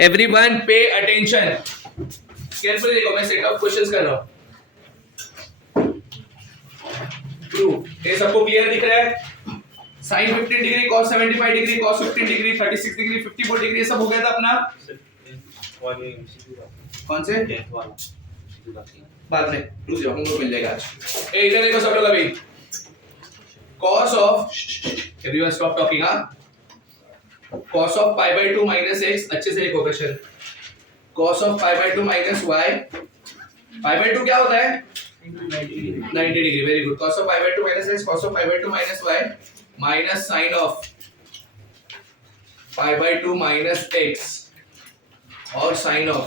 Everyone pay attention, carefully देखो, मैं set of questions कर रहा हूं। प्रूफ, ये सबको क्लियर दिख रहा है? sin 15 degree, cos 75 degree, cos 15 degree, 36 degree, 54 degree, ये सब हो गया था अपना। कौन से बाद में रुक जाओ, हमको मिल जाएगा आज। ए इधर देखो सब लोग, अभी cos of, everyone stop talking, हाँ, cos of pi by 2 minus x, अच्छे से लिखो question. cos of pi by 2 minus y, pi by 2 क्या होता है? 90 degree, very good. cos of pi by 2 minus x, cos of pi by 2 minus y minus sin of pi by 2 minus x और sin of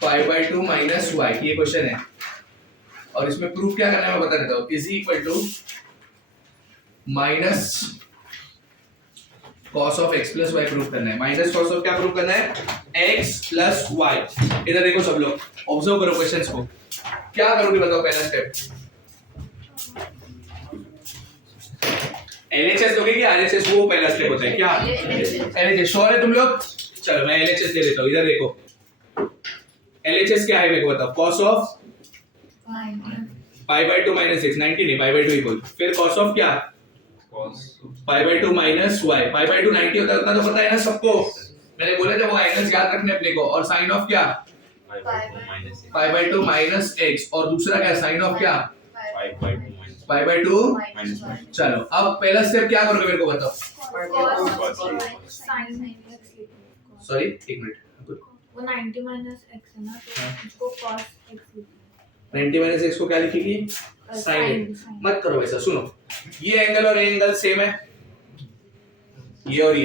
pi by 2 minus y, ये question है। और इसमें proof क्या करना है मैं बता देता हूँ। Is equal to minus cos of x plus y proof करना है। माइनस cos of क्या प्रूफ करना है? x plus y। इधर देखो सब लोग, ऑब्जर्व करो क्वेश्चंस को। क्या करोगे बताओ? पहला स्टेप LHS दोगे कि RHS? वो पहला स्टेप होता है क्या? LHS। श्योर है तुम लोग? चलो मैं LHS दे देता हूँ। इधर देखो LHS क्या है मेरे को बताओ। cos of pi by 2 minus x, 90 नहीं, pi by 2 इक्वल, फिर cos of क्या? pi by 2 minus y, pi by 2 90 होता है, उतना तो पता है ना सबको। मैंने बोला था वो एंगल्स याद रखने अपने को। और sin of क्या? pi by 2 minus x, और दूसरा क्या? sin of क्या? pi by 2 चलो अब पहला स्टेप क्या करोगे मेरे को बताओ। सॉरी एक मिनट, वो 90 माइनस एक्स है ना, तो उसको cos x लिखना 90 माइनस x को क्या लिखेगी? sin। मत करो वैसा, सुनो, ये एंगल और ये एंगल सेम है, ये और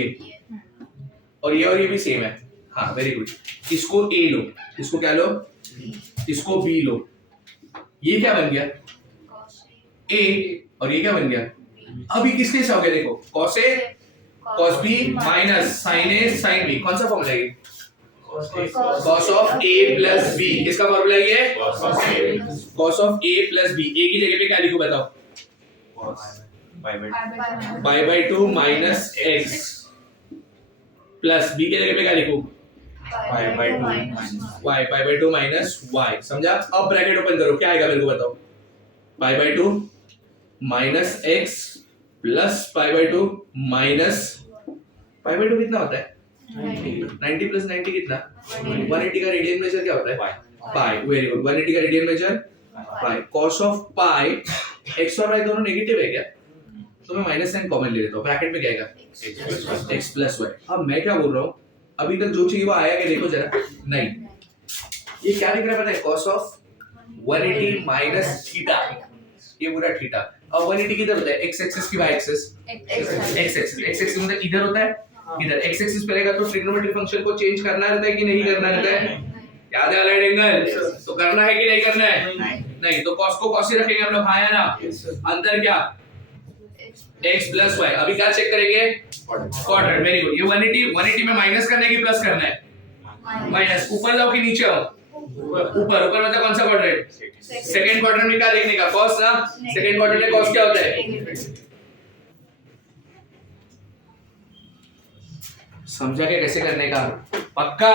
ये भी सेम है। हाँ वेरी गुड। इसको a लो, इसको क्या लो? इसको b लो। ये क्या बन गया? a, और ये क्या बन गया? अभी किसके हिसाब से देखो, cos a cos b minus sin a sin b, कौन सा फॉर्मूला है? cos of a plus b, इसका फॉर्मूला ये है cos of a plus b। a की जगह पे क्या लिखूं बताओ? pi by 2 minus x plus b की जगह पे क्या लिखूं? pi by 2 minus y। समझा? अब ब्रैकेट ओपन करो, क्या आएगा मेरे को बताओ? pi by 2 minus x plus pi by 2 minus pi by 2 कितना होता है? 90 प्लस 90 कितना? 180 का रेडियन मेजर क्या होता है? पाई। वेरी गुड, 180 का radian major pi. cos of pi, x और y दोनों नेगेटिव है क्या? तो मैं माइनस साइन कॉमन ले लेता हूं। ब्रैकेट में क्या आएगा? x plus y। अब मैं क्या बोल रहा हूं, अभी तक जो चाहिए वो आया क्या देखो जरा। नहीं, ये क्या लिख रहा है पता है? cos ऑफ 180 माइनस थीटा, ये पूरा थीटा। अब 180 किधर होता है? x एक्सिस की y एक्सिस? x एक्सिस मतलब इधर होता है, इधर x एक्सिस पे रहेगा। तो ट्रिग्नोमेट्रिक फंक्शन को चेंज करना रहता है कि नहीं करना रहता है? याद है अलाइड एंगल? तो करना है कि नहीं करना है? नहीं, तो cos को cos ही रखेंगे हम लोग, हाँ है ना? अंदर क्या? x plus y। अभी क्या चेक करेंगे? क्वाड्रेंट। Very good. ये 180 में माइनस करना है कि प्लस करना है? माइनस। ऊपर जाओ कि नीचे आओ? ऊपर मतलब कौन सा क्वाड्रेंट? सेकंड क्वाड्रेंट में क्या देखने का? cos ना। सेकंड क्वाड्रेंट में cos क्या होता है? समझा क्या कैसे करने का? पक्का?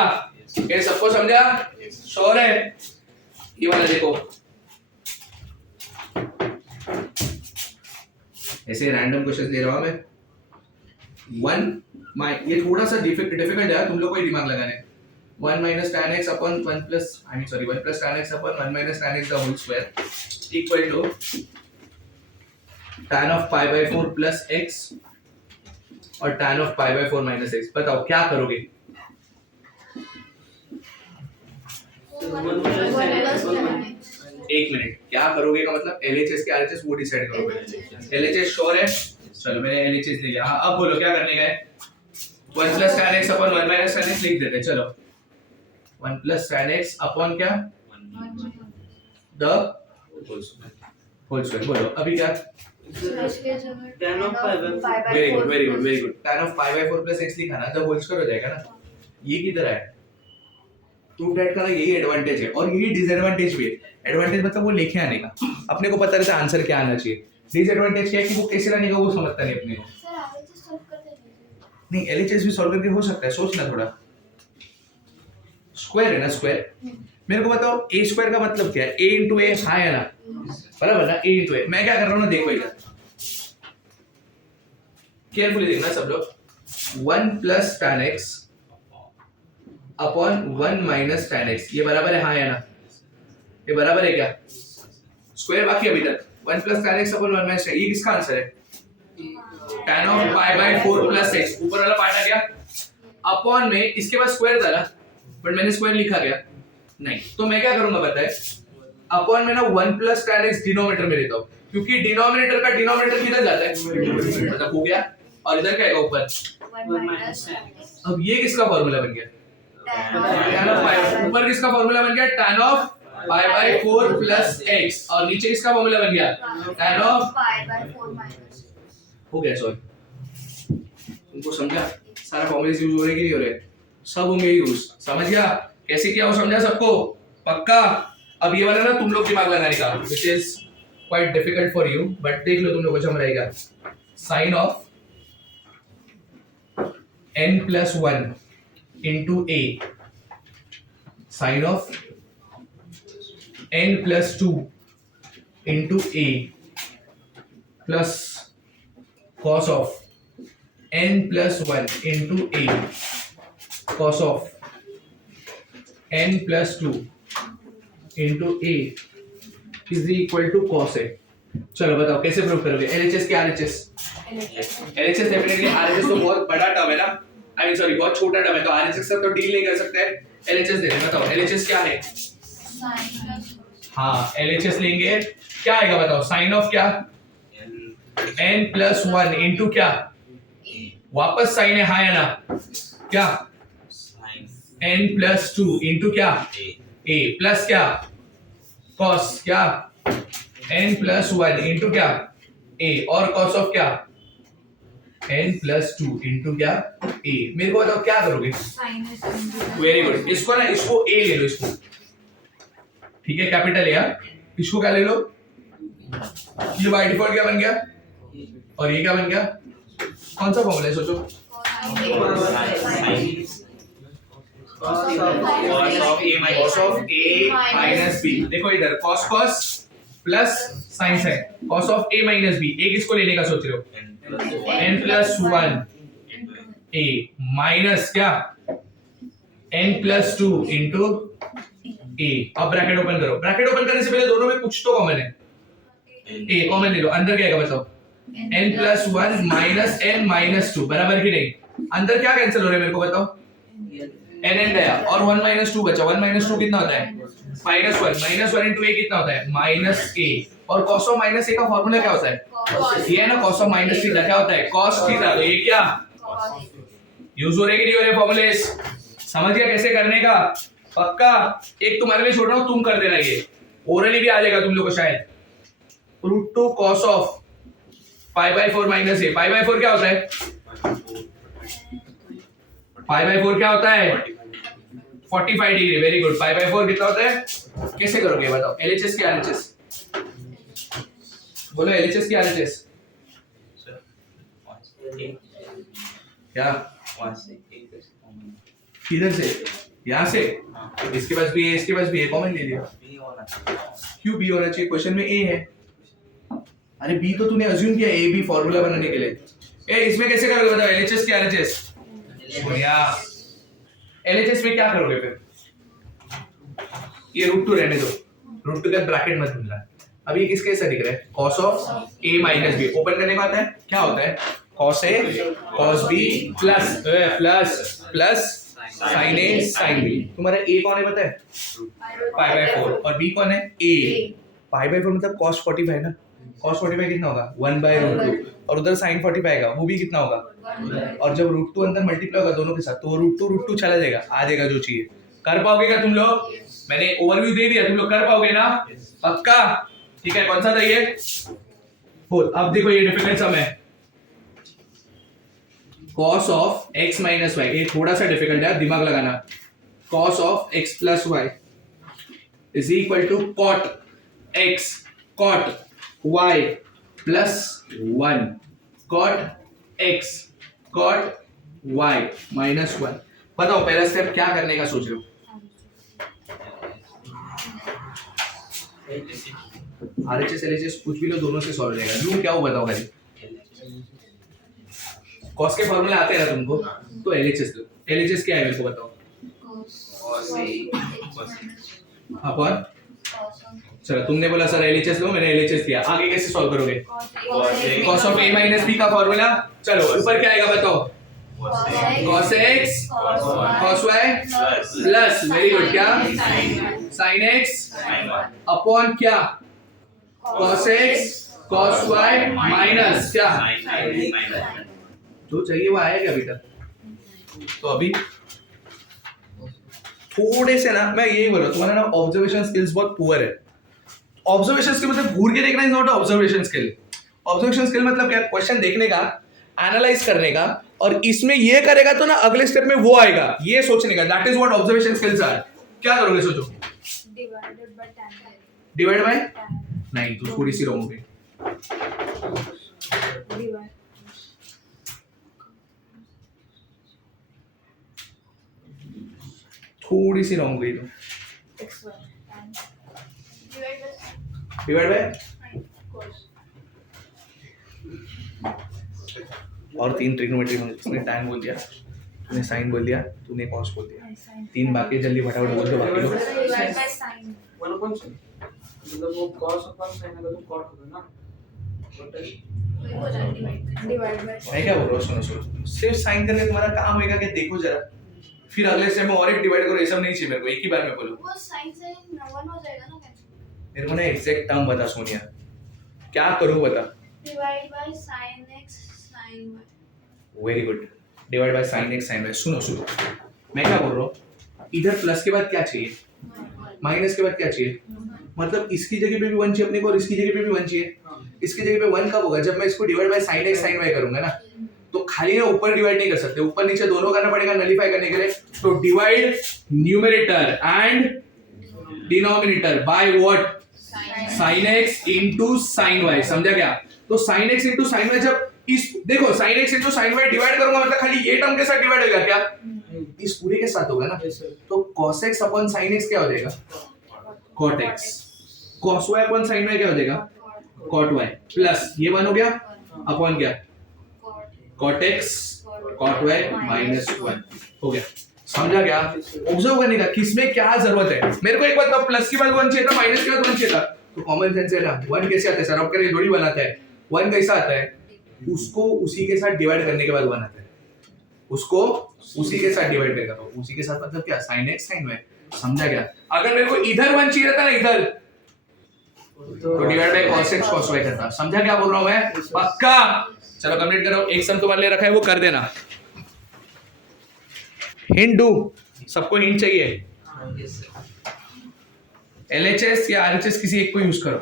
ये सबको समझा? श्योर है? ये वाला देखो, ऐसे रैंडम क्वेश्चन दे रहा हूं मैं। ये थोड़ा सा डिफिकल्ट है, तुम लोग को ही दिमाग लगाना है। 1 minus tan x upon 1 plus tan x upon 1 minus tan x the whole square equal to tan of pi by 4 plus x और tan of pi by 4 minus x। बताओ क्या करोगे? एक मिनट, क्या करोगे का मतलब LHS के RHS वो डिसाइड करोगे। LHS श्योर है? चलो मैंने LHS ले लिया। हाँ अब बोलो क्या करने का है? 1 plus tan x upon 1 minus tan x लिख देते हैं। चलो 1 plus tan x upon क्या? the whole square। बोलो अभी क्या? Very good. tan of pi by 4 plus x लिखा ना, the whole square हो जाएगा ना। ये किधर है? प्रूफ दैट का यही एडवांटेज है और यही डिसएडवांटेज भी है। एडवांटेज मतलब वो लेके आने का, अपने को पता रहता है आंसर क्या आना चाहिए। डिसएडवांटेज क्या है कि वो कैसे लाने का वो समझता नहीं अपने को। नहीं LHS भी सॉल्व करके हो सकता है, सोचना थोड़ा। स्क्वायर है ना स्क्वायर। मेरे को बताओ a स्क्वायर का मतलब क्या है, a इंटू ए हाँ है ना, बराबर ना, a इंटू ए। मैं क्या कर रहा हूँ ना, देखो इधर केयरफुली देखना सब लोग, 1 plus tan x upon 1 minus tan x, ये बराबर है हाँ या ना, ये बराबर है क्या, स्क्वायर बाकी अभी तक 1 plus tan x upon 1 minus, ये किसका आंसर है, tan of pi by 4 plus x, ऊपर वाला पार्ट आ गया, अपॉन में इसके बाद स्क्वायर था ना, बट मैंने स्क्वायर लिखा गया नहीं, तो मैं क्या करूंगा बताए, अपॉन में ना 1 प्लस tan x डिनोमिनेटर में लेता हूं, क्योंकि डिनोमिनेटर का डिनोमिनेटर किधर जाता है, मतलब हो गया, और इधर क्या आएगा ऊपर, 1 माइनस tan x। अब ये किसका फार्मूला बन गया, tan ऑफ पाई, ऊपर किसका फार्मूला बन गया, tan of pi by 4 plus x, और नीचे किसका फार्मूला बन गया, tan of pi by 4 minus. हो गया सॉल्व। तुमको समझा, सारा फॉर्मूले यूज हो रहे कि नहीं हो रहे, सब होंगे यूज, समझ गया कैसे किया वो, समझा सबको पक्का। अब ये वाला ना तुम लोग दिमाग लगाने का, which is quite difficult for you, but देख लो तुम लोग को जम रहेगा, sine of n plus 1 into a, sine of n plus 2 into a plus cos of n plus 1 into a, cos of n plus 2 into a is equal to cos a। चलो बताओ कैसे प्रूव करोगे, LHS के RHS, LHS definitely, RHS तो बहुत बड़ा term है ना, आई मीन सॉरी बहुत छोटा टर्म है, तो RHS से तो डील नहीं कर सकते हैं, LHS दे दें, बताओ LHS क्या है, हाँ LHS लेंगे, क्या आएगा बताओ, साइन ऑफ क्या, n प्लस 1 इंटू क्या, वापस साइन है हाँ या ना, क्या n प्लस 2 इंटू क्या, a प्लस क्या, cos क्या, n प्लस 1 इंटू क्या, a, और cos ऑफ क्या, n प्लस 2 इंटू क्या, a। मेरे को बताओ क्या करोगे, वेरी गुड, इसको ना, इसको a ले लो, इसको ठीक है, कैपिटल है, इसको क्या ले लो, ये बाय डिफॉल्ट क्या बन गया, और ये क्या बन गया, कौन सा फॉर्मूला है सोचो, cos of a minus b, देखो इधर cos cos plus sin sin, cos of a minus b, a किसको लेने का सोच रहे हो, n प्लस 1 a माइनस क्या, n प्लस 2 इंटू a। अब ब्रैकेट ओपन करो, ब्रैकेट ओपन करने से पहले दोनों में कुछ तो कॉमन है, a कॉमन ले लो, अंदर क्या आएगा बताओ, n plus 1 minus n minus 2, बराबर की नहीं, अंदर क्या कैंसिल हो रहा है मेरे को बताओ, n n गया और 1 माइनस 2 बचा, 1 माइनस 2 कितना होता है, माइनस 1 इंटू a कितना होता है, माइनस a, और cos ऑफ माइनस a का फॉर्मूला क्या होता है, ये है ना cos ऑफ माइनस थीटा, क्या होता है cos थीटा, तो ये क्या यूज हो रहे कि नहीं हो रहे फॉर्मूले, समझ गया कैसे करने का, पक्का। एक तुम्हारे लिए छोड़ रहा हूं, तुम कर देना, ये ओरली भी आ जाएगा तुम लोग को शायद, √2 cos of pi by 4 minus a, pi by 4 क्या होता है, पाई बाय 4 क्या होता है, 45 degree, very good, pi by 4 कितना होता है, कैसे करोगे बताओ, LHS की RHS बोलो, LHS की RHS क्या, किधर से, यहाँ से, इसके पास भी है, इसके पास भी है, कॉमन ले लिया, क्यों बी होना चाहिए, क्वेश्चन में ए है, अरे बी तो तूने अज्यूम किया, ए बी फॉर्मूला बनाने के लिए, ए इसमें कैसे करोगे बताओ, LHS की RHS, बढ़िया, LHS में क्या करोगे फिर, ये √2 रहने दो, √2 का ब्रैकेट मत भूलना, अब ये किसके ऐसा दिख रहा है, cos of a minus b, open करने का आता है, क्या होता है cos a cos b plus plus sin a sin b, तुम्हारा a कौन है पता है, पाई बाय 4, और b कौन है, a, पाई बाय 4 मतलब cos 45 ना, cos 45 कितना होगा 1 बाय √2, और उधर sin 45 आएगा, वो भी कितना होगा, और जब √2 अंदर मल्टीप्लाई होगा दोनों के साथ, तो √2 चला जाएगा, आ जाएगा जो चाहिए, कर पाओगे क्या तुम लोग, मैंने ओवरव्यू दे दिया, तुम लोग कर पाओगे ना, पक्का, ठीक है, कौन सा था ये, अब देखो ये डिफिकल्ट सम है, cos of x minus y, ये थोड़ा सा डिफिकल्ट है, दिमाग लगाना, cos of x plus y is equal to cot x cot y plus 1, cot x cot y minus 1। बताओ पहला स्टेप क्या करने का सोच रहे हो, आरएचएस एलएचएस कुछ भी लो, दोनों से सॉल्व हो जाएगा। लूँ क्या वो बताओ खाली। कॉस के फॉर्मूला आते हैं ना तुमको, तो एलएचएस लो। एलएचएस क्या है मेरे को बताओ। अपन चलो तुमने बोला सर एलएचएस लो, मैंने एलएचएस दिया। आगे कैसे सॉल्व करोगे? Cos of a minus b का फॉर्मूला। चलो ऊपर क्या आएगा बताओ। cos x cos y plus very good क्या sin x अपॉन क्या cos x cos y minus क्या जो चाहिए वो आया क्या अभी तक? तो अभी थोड़े से ना, मैं यही बोल रहा हूँ तुम्हारा ना ऑब्जर्वेशन स्किल्स बहुत पुअर है। ऑब्जर्वेशन स्किल मतलब घूर के देखना is not observation skill. Observation skill मतलब क्या? क्वेश्चन देखने का, एनालाइज करने का, और इसमें ये करेगा तो ना अगले स्टेप में वो आएगा, ये सोचने का। That is what observation skills are. क्या करोगे सोचो। डिवाइड बाय नहीं, तो थोड़ी सी रॉन्ग हो गई। थोड़ी सी रॉन्ग गई तो डिवाइड बाय और 3 ट्रिग्नोमेट्री फंक्शन। इसने tan बोल दिया, तूने sin बोल दिया, तूने cos बोल दिया। 3 बाकी जल्दी फटाफट बोल दो बाकी लोग। 1/sin मतलब वो cos अपन sin अगर तुम cot करो ना मैं क्या बोल रहा हूँ, सुनो सिर्फ साइन करके तुम्हारा काम होगा क्या? देखो जरा, फिर अगले स्टेप में और एक डिवाइड करो। ये सब नहीं चाहिए मेरे को, एक ही बार में बोलो। वो sin से 1 हो जाएगा ना कैंसिल। मेरे को ना एग्जैक्ट टर्म बता सोनिया, क्या करूँ बता। Divide by sin x sin y। Very good, divide by sin x sin y। सुनो मैं क्या बोल रहा हूँ, इधर प्लस के बाद क्या चाहिए, माइनस के बाद क्या चाहिए? मतलब इसकी जगह पे भी 1 चाहिए अपने को, और इसकी जगह पे भी 1 चाहिए। इसकी जगह पे 1 कब होगा? जब मैं इसको divide by sin x sin y करूंगा ना। तो खाली ना ऊपर डिवाइड नहीं कर सकते, ऊपर नीचे दोनों करना पड़ेगा नलिफाई करने के लिए। तो divide numerator and denominator by what? sin x into sin y। समझा क्या? तो sin x into sin y, जब इस देखो sin x into sin y divide करूंगा मतलब खाली ये टर्म के साथ डिवाइड होगा क्या? इस पूरे के साथ होगा ना। तो cos x upon sin x क्या हो जाएगा? cot x। cos y upon sin y क्या हो जाएगा? cot y। प्लस ये 1 हो गया अपॉन क्या? cot x cot y minus 1 हो गया। समझा क्या? ऑब्जर्व करने का किसमें क्या जरूरत है। मेरे को एक बात बताओ, प्लस के बाद 1 चाहिए था, माइनस के बाद 1 चाहिए था, तो कॉमन सेंस है ना। 1 कैसे आता है सर? अब करके थोड़ी बनाता है। 1 कैसा आता है? उसको उसी के साथ डिवाइड करने के बाद 1 आता है। उसको उसी के साथ डिवाइड करेगा, तो उसी के साथ मतलब क्या? sin x sin y। समझा क्या? अगर मेरे को इधर 1 चाहिए था ना, इधर, तो divide by cos x cos y करता। समझा क्या बोल रहा हूं मैं? पक्का? चलो कंप्लीट करो। एक सम तुम्हारे लिए रखा है, वो कर देना। हिंट दो, सबको हिंट चाहिए। LHS या RHS किसी एक को यूज करो।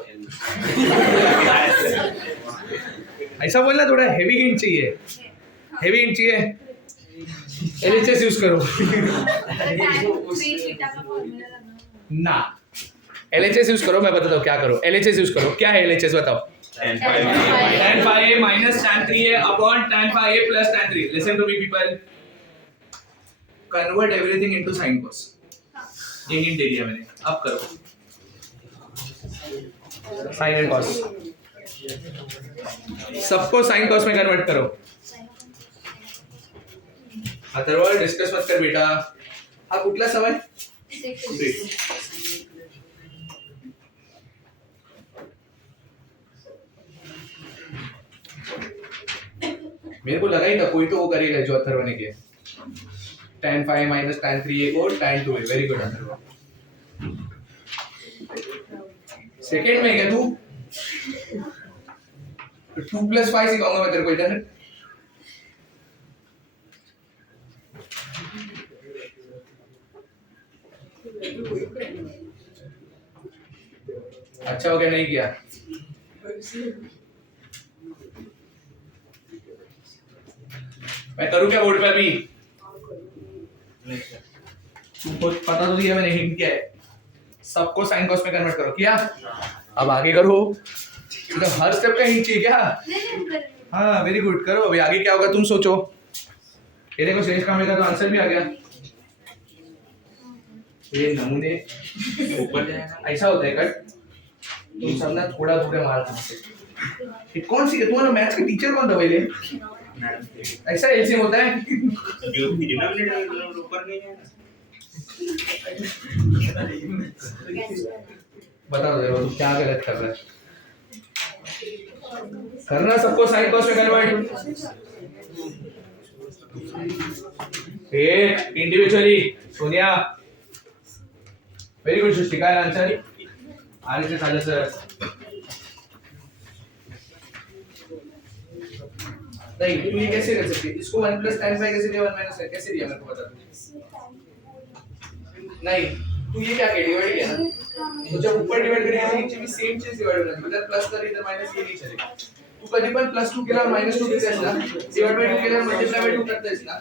ऐसा बोलना, थोड़ा हेवी हिंट चाहिए। हेवी हिंट चाहिए, LHS यूज करो ना। LHS यूज करो, मैं बताता हूँ क्या करो। LHS यूज करो। क्या है LHS बताओ? tan phi a minus tan 3a upon tan phi a plus tan 3। Listen to me people, convert everything into sin cos। ये हिंट दे दिया मैंने, अब करो sin and cos। सबको sin cos में कन्वर्ट करो। अथर्वल डिस्कस मत कर बेटा। हा कुठला सवाल? मेरे को लगा ही था कोई तो वो करेगा जो अथर्व ने किया। tan phi minus tan 3a को tan 2a। Very good Atharva. Second में क्या तू? 2 plus 5 सिखाऊंगा मैं तेरे को इधर। अच्छा हो गया नहीं किया? मैं करूँ क्या बोर्ड पे अभी? तुमको पता तो दिया मैंने, हिंट किया है। सबको साइन कॉस में कन्वर्ट करो। किया? अब आगे करो। तो हर स्टेप का हिंट चाहिए क्या? हाँ वेरी गुड, करो। अभी आगे क्या होगा तुम सोचो। ये देखो शेष कामले का तो आंसर भी आ गया। ये नमूने ऊपर ऐसा होता है कट। तुम सब ना थोड़ा थोड़ा मार खाते। ये कौन सी है तुम्हारा मैथ्स के टीचर कौन था पहले? ऐसा एलसीएम होता है? जो डिनोमिनेटर ऊपर नहीं है बता दो तू क्या गलत कर रहा है। करना सबको साइन कॉस में convert. Individually Sonia very good Srishti का आंसर आगे से साझा सर। नहीं तुम ये कैसे कर सकते? इसको 1 + tan phi कैसे दिया 1 - n कैसे दिया मेरे को बता दो। नहीं तू ये क्या किया डिवाइड किया ना, तो जब ऊपर डिवाइड करेगा तो नीचे भी सेम चीज डिवाइड होना है। इधर प्लस कर इधर माइनस ये नहीं चलेगा। तू कभी पण +2 केला -2 केला ना डिवाइड बाय 2 केला मल्टीप्लाई बाय 2 करतेस ना,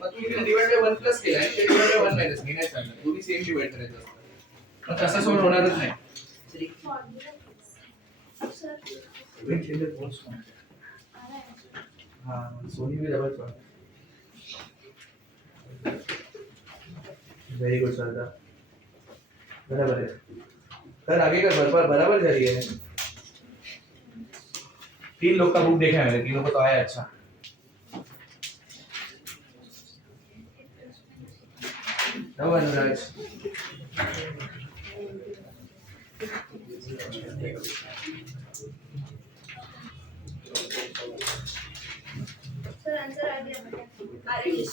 मग तू इथे डिवाइड बाय 1 प्लस केला आणि डिवाइड बाय 1 मायनस नाही चालणार, दोन्ही सेम डिवाइड करायचं असतं। मग तसं सोल्व होणारच नाही। हां सोनी भी double solve. Very good sir बराबर है। कर आगे कर बराबर जा रही है। 3 लोग का बुक देखा है मैंने, तीनों को तो आया अच्छा। नव अनुराज सर आंसर आ गया बेटा। आरएच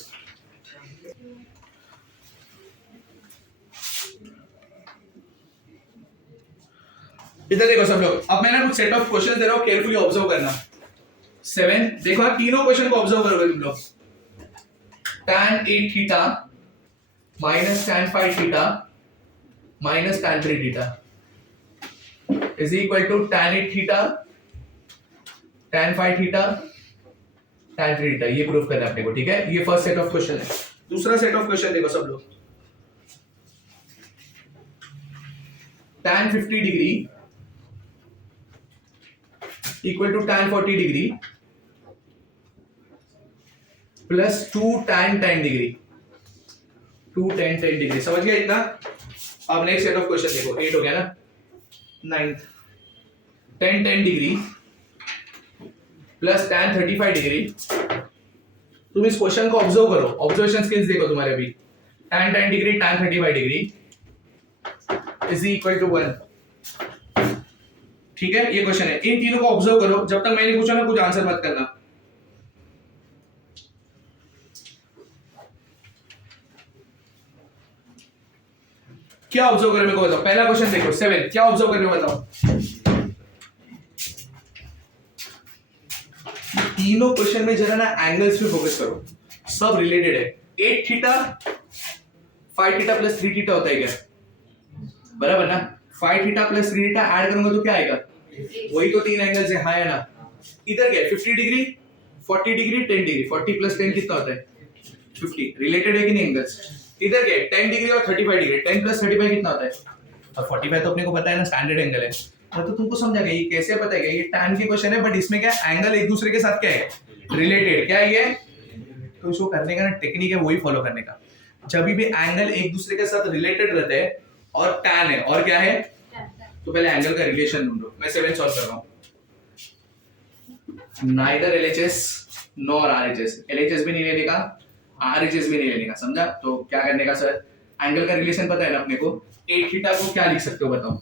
इधर देखो सब लोग, अब मैं ना कुछ सेट ऑफ क्वेश्चन दे रहा हूँ, केयरफुली ऑब्जर्व करना। 7 देखो आप तीनों क्वेश्चन को ऑब्जर्व करोगे तुम लोग। tan 8 theta minus tan 5 theta minus tan 3 theta is equal to tan 8 theta tan 5 theta tan 3 theta. ये प्रूफ करना है अपने को, ठीक है। ये फर्स्ट सेट ऑफ क्वेश्चन है। दूसरा सेट ऑफ क्वेश्चन देखो सब लोग। tan 50 degree equal to tan 40 degree plus 2 tan 10 degree 2 tan 10 degree. समझ गया इतना? अब नेक्स्ट सेट ऑफ क्वेश्चन देखो। 8 हो गया ना, 9th tan 10 degree plus tan 35 degree. तुम इस क्वेश्चन को ऑब्जर्व करो, ऑब्जर्वेशन स्किल्स देखो तुम्हारे अभी। tan 10 degree tan 35 degree is equal to 1, ठीक है। ये क्वेश्चन है, इन तीनों को ऑब्जर्व करो। जब तक मैंने पूछा ना कुछ आंसर मत करना। क्या ऑब्जर्व कर रहे हो मेरे को बताओ। पहला क्वेश्चन देखो 7, क्या ऑब्जर्व कर रहे हो बताओ। तीनों क्वेश्चन में जरा ना एंगल्स पे फोकस करो, सब रिलेटेड है। 8 थीटा 5 थीटा प्लस 3 थीटा होता है क्या? बराबर ना। 5 थीटा प्लस 3 थीटा ऐड करूंगा तो क्या आएगा? वही तो 3 एंगल्स है। हाँ है ना। इधर क्या है? 50 डिग्री 40 डिग्री 10 डिग्री। 40 प्लस 10 कितना होता है? 50। रिलेटेड है कि नहीं एंगल्स? इधर क्या है? 10 डिग्री और 35 डिग्री। 10 प्लस 35 कितना होता है? और 45 तो अपने को पता है ना, स्टैंडर्ड एंगल है। तो तुमको समझा गया ये कैसे पता है क्या? ये tan के क्वेश्चन है, बट इसमें क्या एंगल एक दूसरे के साथ क्या है? रिलेटेड। क्या है ये? तो इसको करने का ना टेक्निक है वही फॉलो करने का। जब भी एंगल एक दूसरे के साथ रिलेटेड रहते हैं और tan है और क्या है, तो पहले एंगल का रिलेशन ढूंढो। मैं 7 सॉल्व कर रहा हूं। Neither LHS nor RHS। LHS भी नहीं लेने का, RHS भी नहीं लेने का, समझा? तो क्या करने का सर? एंगल का रिलेशन पता है ना अपने को। 8 थीटा को क्या लिख सकते हो बताओ?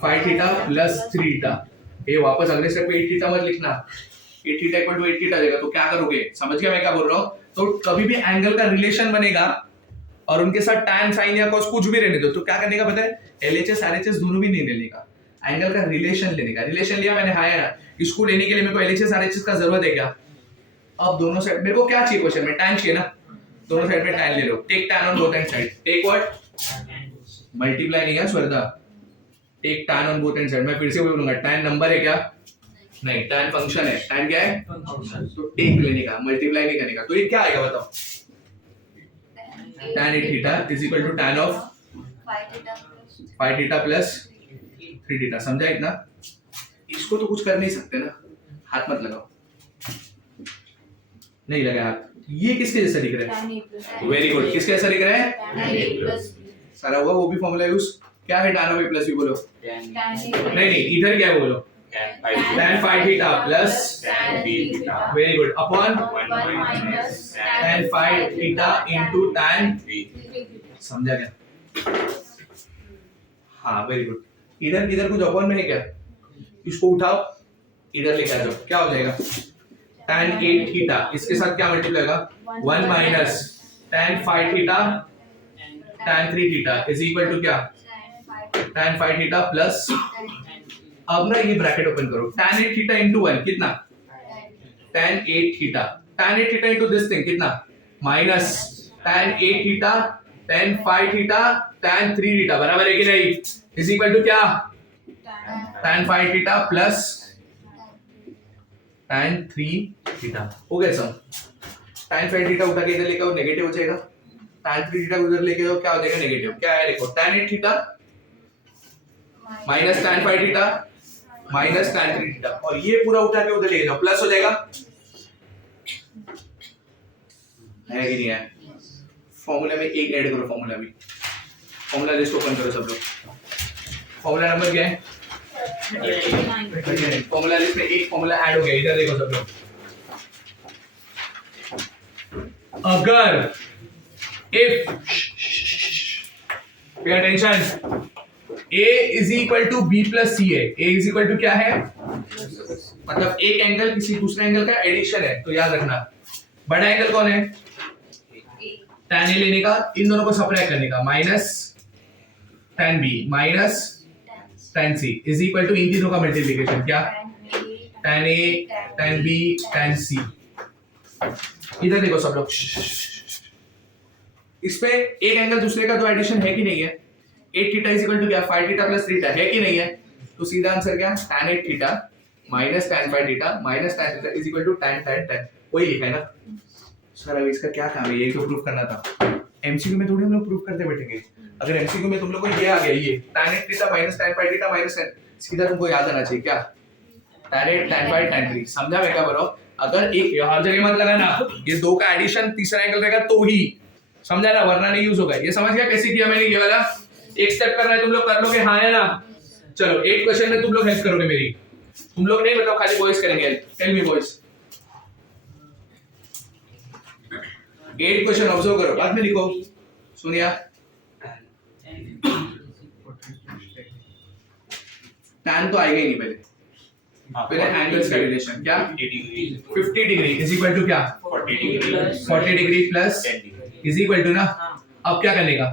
5 थीटा प्लस 3 थीटा। ये वापस अगले स्टेप पे 8 थीटा मत लिखना। 8 थीटा इक्वल टू 8 थीटा देगा तो क्या करोगे? समझ गया मैं क्या बोल रहा हूँ? तो कभी भी एंगल का रिलेशन बनेगा और उनके साथ tan sin या cos कुछ भी रहने दो, तो क्या करने का पता है? LHS RHS दोनों भी नहीं लेने का, एंगल का रिलेशन लेने का। रिलेशन लिया मैंने, हाँ ना। इसको लेने के लिए मेरे को LHS RHS का जरूरत है क्या? अब दोनों साइड मेरे को क्या चाहिए क्वेश्चन में? tan चाहिए ना। दोनों साइड में tan ले लो। Take tan on both and side. Take what? Multiply नहीं है स्वर्दा। Take tan on both and side. मैं फिर से बोलूंगा, tan नंबर है क्या? नहीं, tan फंक्शन है। tan क्या है? तो टेक लेने का, मल्टीप्लाई नहीं करने का। तो ये क्या आएगा बताओ? tan 8 theta is equal to tan of 5 theta plus 3 theta. समझा इतना? इसको तो कुछ कर नहीं सकते ना। हाथ मत लगाओ, नहीं लगा हाथ। ये किसके जैसा दिख रहा है? Very good. किसके जैसा दिख रहा है? सारा हुआ वो भी फॉर्मूला यूज। क्या है tan of a plus b बोलो? नहीं इधर क्या है बोलो? tan phi theta plus very good upon tan phi theta into tan, समझा क्या? हाँ वेरी गुड। इधर कुछ अपॉन में है क्या? इसको उठाओ, इधर लेके आ जाओ, क्या हो जाएगा? tan 8 थीटा इसके साथ क्या मल्टीप्लाई होगा? 1 minus tan 5 theta tan 3 theta is equal to क्या? tan 5 थीटा प्लस, अब ना ये ब्रैकेट ओपन करो, tan 8 थीटा into 1 कितना? tan 8 theta, tan 8 theta into this thing कितना? Minus tan 8 theta tan 5 theta tan 3 theta बराबर है कि नहीं? इज इक्वल टू क्या? tan 5 theta plus tan 3 theta. हो गया सम। tan 5 थीटा उठा के इधर लेके आओ, नेगेटिव हो जाएगा। tan 3 थीटा उधर लेके आओ, क्या हो जाएगा? नेगेटिव। क्या है देखो, tan 8 theta minus tan 5 theta minus tan 3 theta, और ये पूरा उठा के उधर लेके जाओ, प्लस हो जाएगा। है कि नहीं है? फॉर्मूला में एक ऐड करो, फॉर्मूला में, फॉर्मूला लिस्ट ओपन करो सब लोग। फॉर्मूला नंबर क्या है? फॉर्मूला लिस्ट में एक फॉर्मूला ऐड हो गया, इधर देखो सब लोग। अगर if pay attention a is equal to b plus C है, a इज इक्वल टू क्या है? मतलब एक एंगल किसी दूसरे एंगल का एडिशन है, तो याद रखना बड़ा एंगल कौन है? tan a लेने का, इन दोनों को सबट्रैक्ट करने का, minus tan b minus tan c is equal to इन तीनों का मल्टीप्लिकेशन, क्या? tan a tan b tan c। इधर देखो सब लोग, इसमें एक एंगल दूसरे का तो एडिशन है कि नहीं है? 8 थीटा इज इक्वल टू क्या? 5 थीटा प्लस 3 थीटा है कि नहीं है? तो सीधा आंसर क्या? tan 8 theta minus tan 5 theta minus tan theta is equal to tan वही लिखा है ना सर। अब इसका क्या काम है? यही तो प्रूफ करना था। एमसीक्यू में थोड़ी हम लोग प्रूफ करते बैठेंगे। अगर एमसीक्यू में तुम लोग को ये आ गया, ये tan 8 theta minus tan 5 theta minus tan, सीधा तुमको याद आना चाहिए क्या? tan 8 tan 5 tan 3। समझा मैं क्या बोल रहा हूं? अगर एक हर जगह मत लगाना, ये दो का एडिशन तीसरा एंगल रहेगा तो ही, समझा ना, वरना नहीं यूज होगा। ये समझ गया कैसे किया मैंने? ये वाला एक स्टेप करना है, तुम लोग कर लोगे? हाँ है ना? चलो 8 क्वेश्चन में तुम लोग हेल्प करोगे मेरी, तुम लोग नहीं मतलब खाली बॉयज करेंगे। Tell me boys, 8 question observe करो, बाद में लिखो। सुनिया, tan तो आएगा ही नहीं पहले एंगल्स का रिलेशन क्या? 50 डिग्री इज इक्वल टू क्या? 40 degree plus is equal to ना। अब क्या करने का?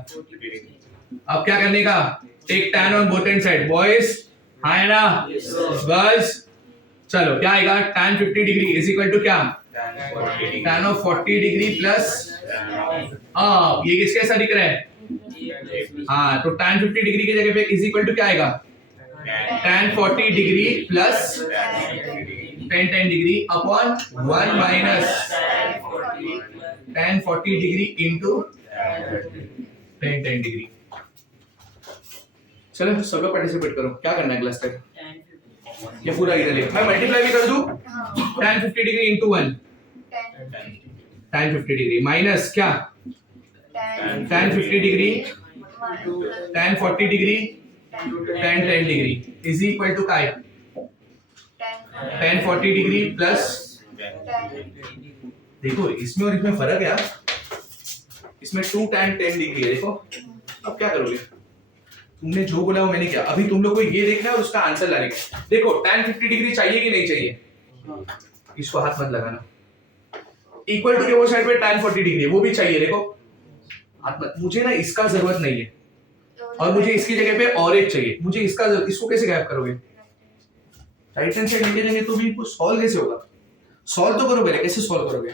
अब क्या करने का? Take tan on both and side. Boys हाँ है ना? गर्ल्स चलो क्या आएगा? tan 50 degree is equal to क्या? tan ऑफ 40 डिग्री प्लस, ये किसके साथ दिख रहा है? हाँ, तो tan 50 डिग्री की जगह पे इज इक्वल टू क्या आएगा? tan 40 degree plus tan degree upon 1 minus tan 40 degree into tan degree. चलो सब लोग पार्टिसिपेट करो। क्या करना है क्लास तक? ये पूरा इधर ले, मैं मल्टीप्लाई भी कर दूं। tan 50 degree into 1 tan 50 degree minus क्या? tan 50 degree tan 40 degree tan degree is equal to काय? tan 40 डिग्री प्लस, देखो इसमें और इसमें फर्क है यार, इसमें 2 tan 10 डिग्री है। देखो अब क्या करोगे? तुमने जो बोला वो मैंने किया। अभी तुम लोग को ये देखना है और उसका आंसर लाने का। देखो tan 50 डिग्री चाहिए कि नहीं चाहिए? इसको हाथ मत लगाना। इक्वल टू के वो साइड पे tan 40 डिग्री है, वो भी चाहिए। देखो हाथ मत, मुझे ना इसका जरूरत नहीं है और मुझे इसकी जगह पे और एक चाहिए। मुझे इसका, इसको कैसे गायब करोगे? राइट हैंड साइड लेके जाएंगे तो भी सॉल्व कैसे होगा? सॉल्व तो करो पहले, कैसे सॉल्व करोगे?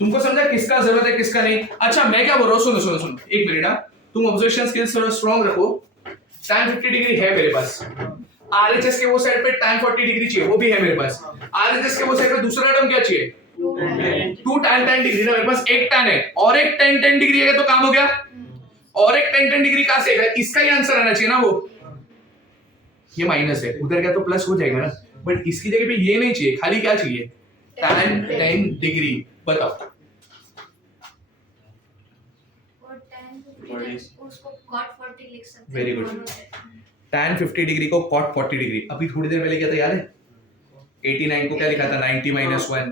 तुमको समझा किसका जरूरत है किसका नहीं? अच्छा मैं क्या बोल रहा हूँ, सुनो सुनो सुनो एक मिनट। तुम ऑब्जर्वेशन स्किल्स थोड़ा स्ट्रांग रखो। tan 50 डिग्री है मेरे पास, RHS के वो साइड पे tan 40 डिग्री चाहिए, वो भी है मेरे पास। RHS के वो साइड पे दूसरा टर्म क्या चाहिए? 2 tan 10 डिग्री ना, मेरे पास एक tan है और एक tan 10 डिग्री है, तो काम हो गया। और एक tan 10 डिग्री कहां से आएगा? इसका ही आंसर आना चाहिए ना। वो ये माइनस है, उधर क्या तो प्लस हो जाएगा ना, बट इसकी जगह पे ये नहीं चाहिए, खाली क्या चाहिए? tan 10 degree. बताओ और tan 50 उसको cot 40 लिख सकते हैं। Very good. दोनों से। tan 50 डिग्री को cot 40 डिग्री, अभी थोड़ी देर पहले क्या था याद है? 89 को क्या लिखा था 90 minus 1,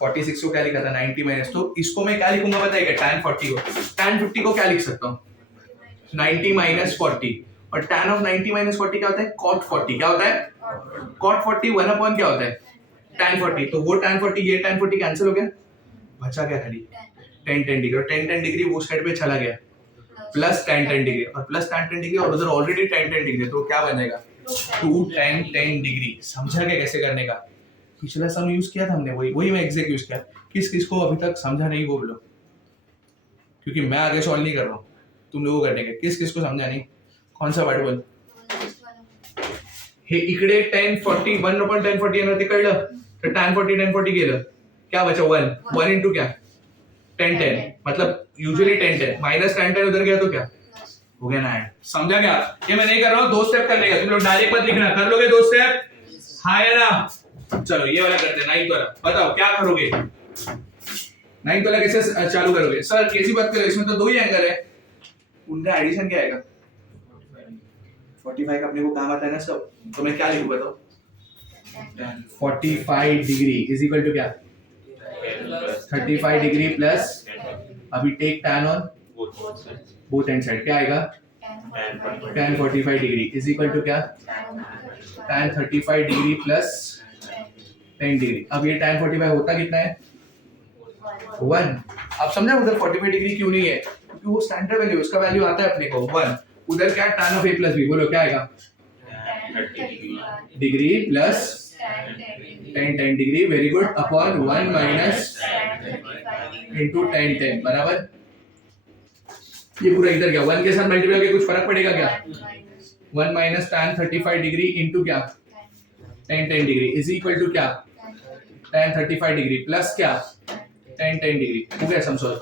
46 को क्या लिखा था 90 minus, तो इसको मैं क्या लिखूंगा बताइए क्या? tan 40 को, tan 50 को क्या लिख सकता हूँ 90 minus 40, और tan of 90 minus 40 क्या होता है? cot 40 क्या होता है? cot 40 1 upon क्या होता है? tan 40, तो वो tan 40 ये tan 40 कैंसिल हो गया, बचा क्या खाली 10 डिग्री, और 10 डिग्री वो साइड पे चला गया प्लस tan 10 डिग्री, और प्लस tan 10 डिग्री और उधर ऑलरेडी tan 10 डिग्री, तो क्या बनेगा 2 tan 10 डिग्री। समझा क्या कैसे करने का? पिछला सम यूज किया था हमने, वही मैं एग्जैक्ट यूज किया। किस को अभी तक समझा नहीं वो बोलो, क्योंकि मैं आगे सॉल्व नहीं कर रहा हूँ, तुम लोगों को करने का। किस को समझा नहीं? कौन सा वर्ड बोल? हे इकडे tan 40 1 upon tan 40 येणार, ते कळलं? तर tan 40 गेलं, क्या बचा 1 into क्या tan 10, मतलब यूजुअली tan 10 माइनस tan 10 उधर गया तो क्या हो गया ना ऐड। समझा क्या? ये मैं नहीं कर रहा हूँ, 2 स्टेप करने का, तुम लोग डायरेक्ट मत लिखना, कर लोगे 2 स्टेप? हाँ या ना? चलो ये वाला करते हैं, 9th वाला बताओ क्या करोगे? 9th वाला कैसे चालू करोगे? सर कैसी बात करो, इसमें तो 2 ही एंगल है, उनका एडिशन क्या आएगा? 45 का अपने को काम आता है ना सब, तो मैं क्या लिखूं बताओ? 45 डिग्री इज इक्वल टू क्या 35 डिग्री प्लस अभी take tan on both and side, क्या आएगा tan 45 degree is equal to क्या tan 35 डिग्री प्लस 10 डिग्री। अब ये tan 45 होता कितना है 1। अब समझा उधर 45 डिग्री क्यों नहीं है, क्योंकि वो स्टैंडर्ड वैल्यू, उसका वैल्यू आता है अपने को 1। उधर क्या tan of a plus b, बोलो क्या आएगा degree plus tan 10 degree, very good, upon 1 minus into tan 10 बराबर। ये पूरा इधर क्या 1 के साथ मल्टीप्लाई करके कुछ फर्क पड़ेगा क्या? 1 माइनस tan 35 डिग्री इनटू क्या tan 10 degree is equal to क्या tan 35 डिग्री प्लस क्या tan 10 डिग्री। हो गया सम सॉल्व।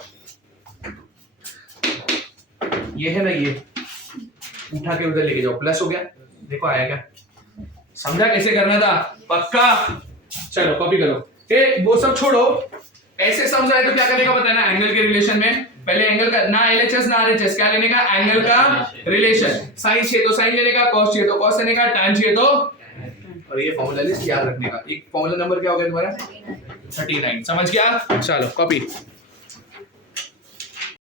ये है ना, ये उठा के उधर लेके जाओ, प्लस हो गया, देखो आया क्या? समझा कैसे करना था? पक्का? चलो कॉपी करो। वो सब छोड़ो, ऐसे समझ आए तो क्या करने का पता है ना, एंगल के रिलेशन में पहले एंगल का ना एलएचएस ना आरएचएस, क्या लेने का? एंगल का रिलेशन। साइन चाहिए तो साइन लेने का, कॉस चाहिए तो कॉस लेने का, tan चाहिए तो, और ये फॉर्मूला लिस्ट याद रखने का। एक फॉर्मूला नंबर क्या होगा तुम्हारा 39। समझ गया? चलो कॉपी।